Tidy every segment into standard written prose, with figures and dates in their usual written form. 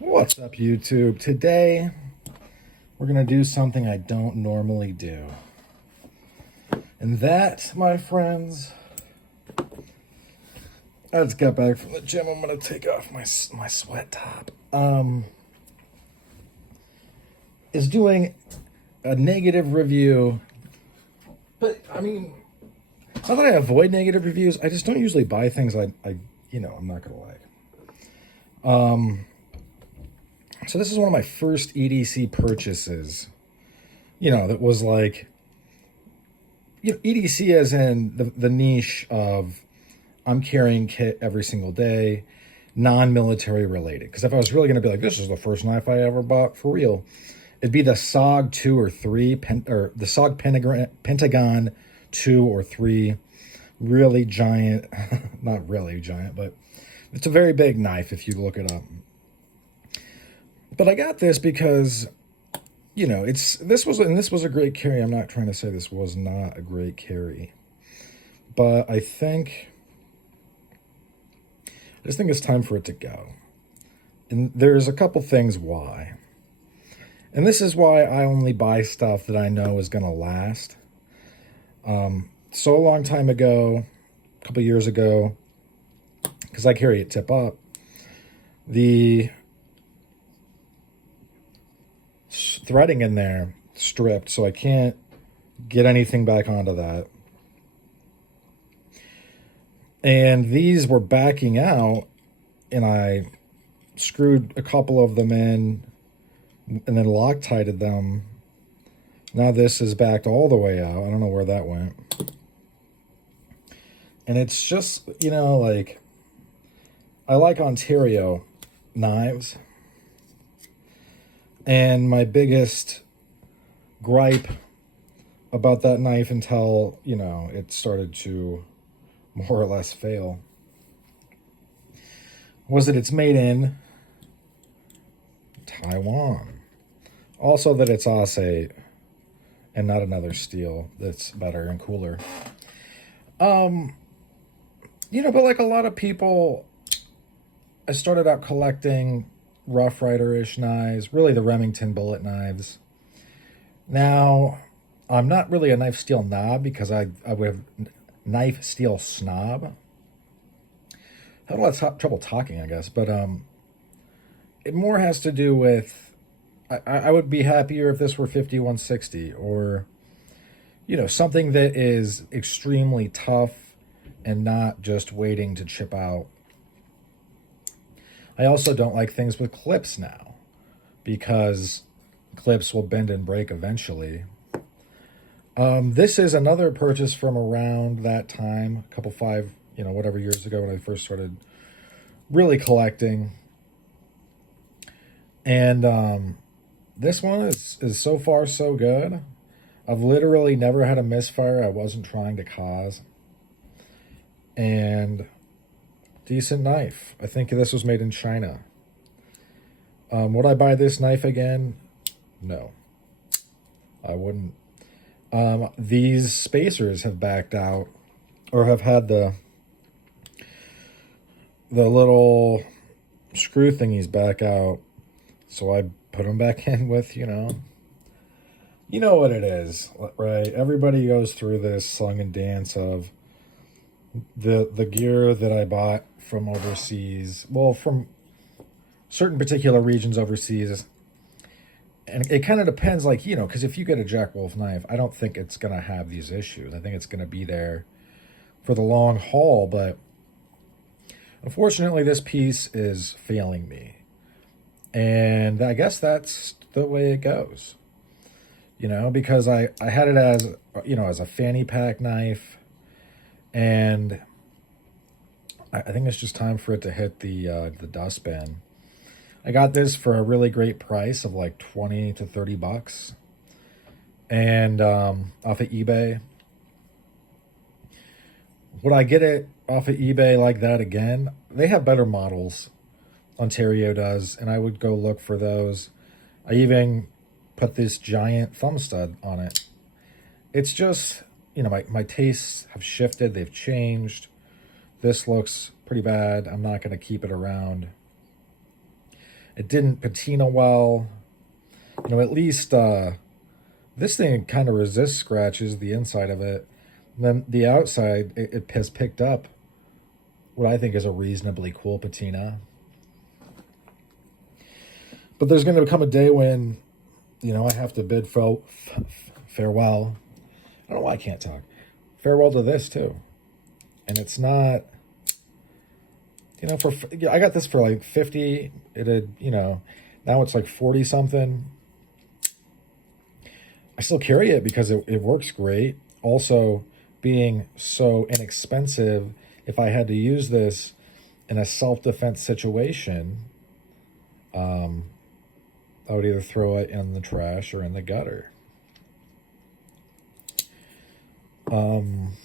What's up, YouTube? Today, we're going to do something I don't normally do. And that, my friends, I just got back from the gym. I'm going to take off my sweat top. Is doing a negative review. But, I mean, it's not that I avoid negative reviews. I just don't usually buy things I'm not going to like. So this is one of my first EDC purchases. That was like, EDC as in the niche of I'm carrying kit every single day, non-military related. Because if I was really going to be like, this is the first knife I ever bought for real, it'd be the SOG 2 or 3, or the SOG Pentagon 2 or 3, really giant, not really giant, but it's a very big knife if you look it up. But I got this because, this was a great carry. I'm not trying to say this was not a great carry, but I just think it's time for it to go. And there's a couple things why. And this is why I only buy stuff that I know is going to last. So a long time ago, a couple years ago, because I carry it tip up, the threading in there stripped, so I can't get anything back onto that. And these were backing out, and I screwed a couple of them in and then Loctited them. Now this is backed all the way out. I don't know where that went. And it's just, like, I like Ontario knives. And my biggest gripe about that knife until, it started to more or less fail was that it's made in Taiwan. Also that it's Osate and not another steel that's better and cooler. But like a lot of people, I started out collecting Rough Rider-ish knives, really the Remington bullet knives. Now, I'm not really a knife steel knob because I would have knife steel snob. I had a lot of trouble talking, I guess, but it more has to do with I would be happier if this were 5160 or something that is extremely tough and not just waiting to chip out. I also don't like things with clips now because clips will bend and break eventually. This is another purchase from around that time, a couple whatever years ago when I first started really collecting. And this one is so far so good. I've literally never had a misfire I wasn't trying to cause. And decent knife. I think this was made in China. Would I buy this knife again? No, I wouldn't. These spacers have backed out or have had the little screw thingies back out. So I put them back in with, you know what it is, right? Everybody goes through this song and dance of the gear that I bought from overseas, well, from certain particular regions overseas. And it kind of depends, like, because if you get a Jack Wolf knife, I don't think it's going to have these issues. I think it's going to be there for the long haul. But unfortunately, this piece is failing me. And I guess that's the way it goes, because I had it as, as a fanny pack knife. And I think it's just time for it to hit the dustbin. I got this for a really great price of like 20 to 30 bucks. And off of eBay. Would I get it off of eBay like that again? They have better models. Ontario does. And I would go look for those. I even put this giant thumb stud on it. It's just, my tastes have shifted. They've changed. This looks pretty bad. I'm not going to keep it around. It didn't patina well. You know, at least this thing kind of resists scratches, the inside of it. And then the outside, it has picked up what I think is a reasonably cool patina. But there's going to come a day when, you know, I have to bid farewell. I don't know why I can't talk. Farewell to this too. And it's not, you know, I got this for like 50. It had, you know, now it's like 40 something. I still carry it because it works great. Also, being so inexpensive, if I had to use this in a self-defense situation, I would either throw it in the trash or in the gutter. Because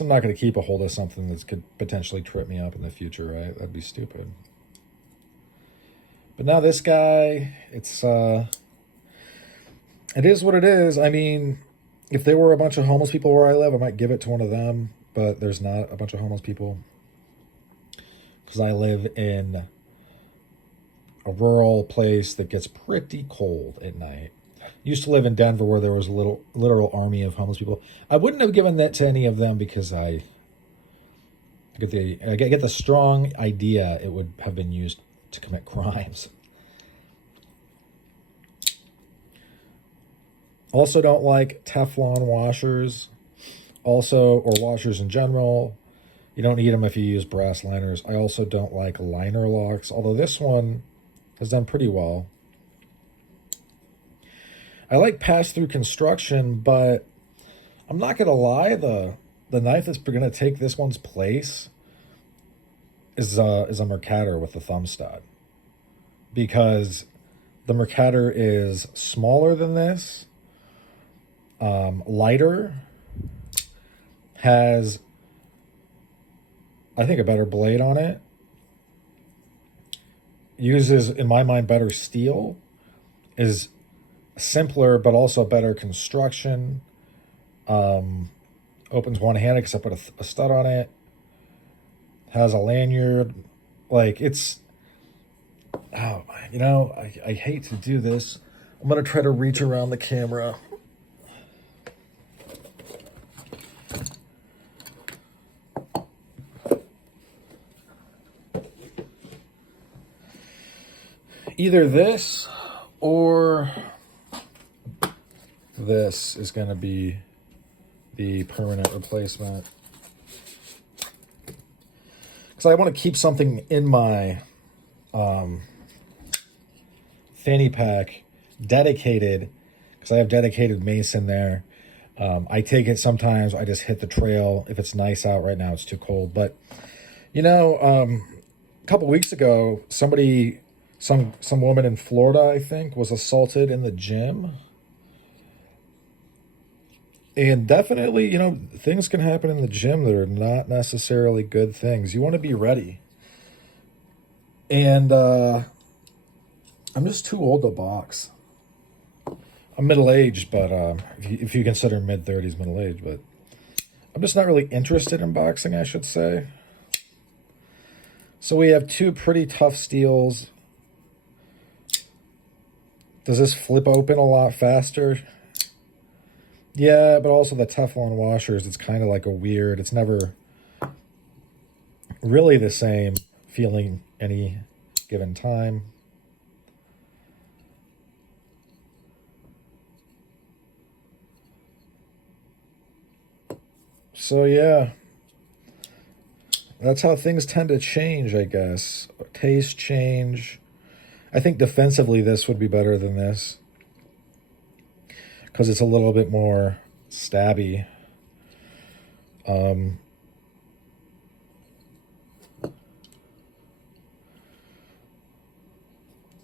I'm not going to keep a hold of something that could potentially trip me up in the future, right? That'd be stupid. But now this guy, it is what it is. I mean, if there were a bunch of homeless people where I live, I might give it to one of them, but there's not a bunch of homeless people because I live in a rural place that gets pretty cold at night. Used to live in Denver where there was a literal army of homeless people. I wouldn't have given that to any of them because I get the strong idea it would have been used to commit crimes. Also don't like Teflon washers. Also, or washers in general. You don't need them if you use brass liners. I also don't like liner locks, although this one has done pretty well. I like pass-through construction, but I'm not going to lie, the knife that's going to take this one's place is a Mercator with the thumb stud. Because the Mercator is smaller than this, lighter, has, I think, a better blade on it, uses, in my mind, better steel, is simpler but also better construction, opens one-handed because I put a stud on it, has a lanyard, like it's, oh, you know, I hate to do this. I'm going to try to reach around the camera. Either this or this is going to be the permanent replacement. Because I want to keep something in my fanny pack dedicated, because I have dedicated mace in there. I take it sometimes. I just hit the trail if it's nice out. Right now it's too cold. But, you know, a couple weeks ago, some woman in Florida, I think, was assaulted in the gym. And definitely, you know, things can happen in the gym that are not necessarily good things. You want to be ready. And I'm just too old to box. I'm middle-aged, but if you consider mid-30s middle-aged, but I'm just not really interested in boxing, I should say. So we have two pretty tough steels. Does this flip open a lot faster? Yeah, but also the Teflon washers, it's kind of like a weird, it's never really the same feeling any given time. So yeah, that's how things tend to change, I guess. Taste change. I think defensively this would be better than this, because it's a little bit more stabby.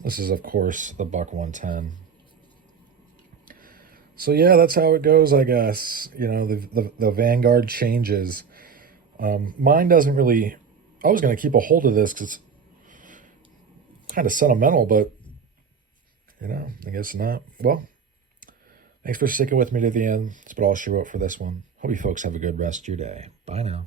This is, of course, the Buck 110. So yeah, that's how it goes, I guess. You know, the Vanguard changes. Mine doesn't really... I was going to keep a hold of this because it's kind of sentimental, but, you know, I guess not. Well, thanks for sticking with me to the end. That's about all she wrote for this one. Hope you folks have a good rest of your day. Bye now.